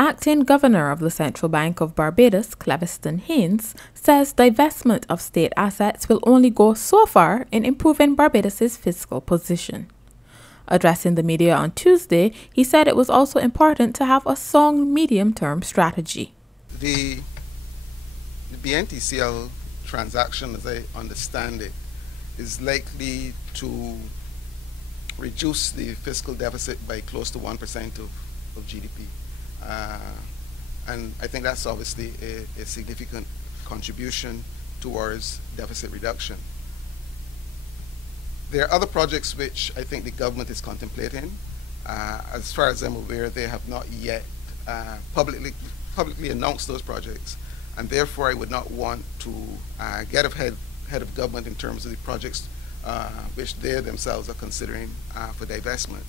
Acting Governor of the Central Bank of Barbados, Cleviston Haynes, says divestment of state assets will only go so far in improving Barbados's fiscal position. Addressing the media on Tuesday, he said it was also important to have a sound medium-term strategy. The BNTCL transaction, as I understand it, is likely to reduce the fiscal deficit by close to 1% of GDP. And I think that's obviously a significant contribution towards deficit reduction. There are other projects which I think the government is contemplating. As far as I'm aware, they have not yet publicly announced those projects, and therefore I would not want to get ahead of government in terms of the projects which they themselves are considering for divestment.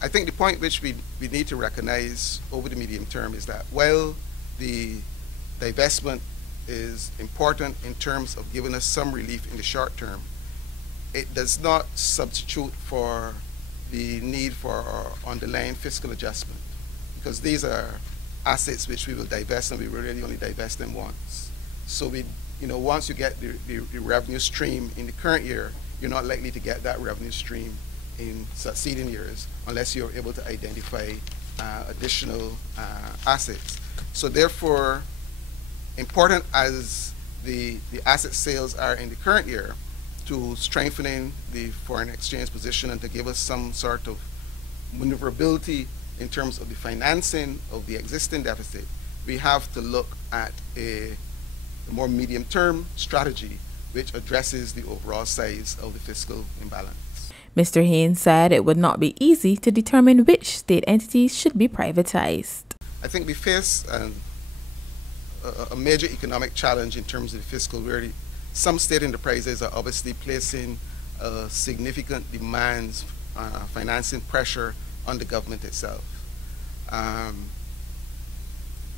I think the point which we need to recognize over the medium term is that while the divestment is important in terms of giving us some relief in the short term, it does not substitute for the need for underlying fiscal adjustment, because these are assets which we will divest, and we will really only divest them once. So once you get the revenue stream in the current year, you're not likely to get that revenue stream in succeeding years unless you're able to identify additional assets. So therefore, important as the asset sales are in the current year to strengthening the foreign exchange position and to give us some sort of maneuverability in terms of the financing of the existing deficit, we have to look at a more medium-term strategy which addresses the overall size of the fiscal imbalance. Mr. Haynes said it would not be easy to determine which state entities should be privatized. I think we face a major economic challenge in terms of the fiscal, where some state enterprises are obviously placing significant demands, financing pressure on the government itself.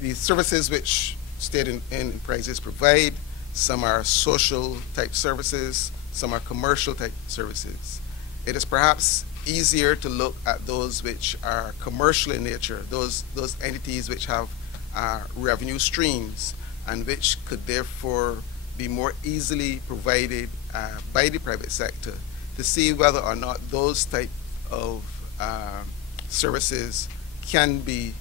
The services which state enterprises provide, some are social type services, some are commercial type services. It is perhaps easier to look at those which are commercial in nature, those entities which have revenue streams and which could therefore be more easily provided by the private sector, to see whether or not those type of services can be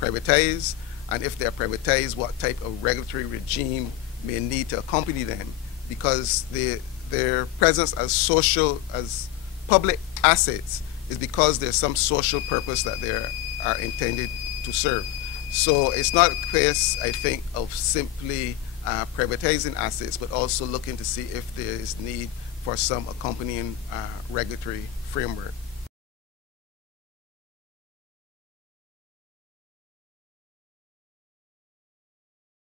privatized, and if they're privatized, what type of regulatory regime may need to accompany them, because their presence as public assets is because there's some social purpose that they are intended to serve. So it's not a case, I think, of simply privatizing assets, but also looking to see if there is need for some accompanying regulatory framework.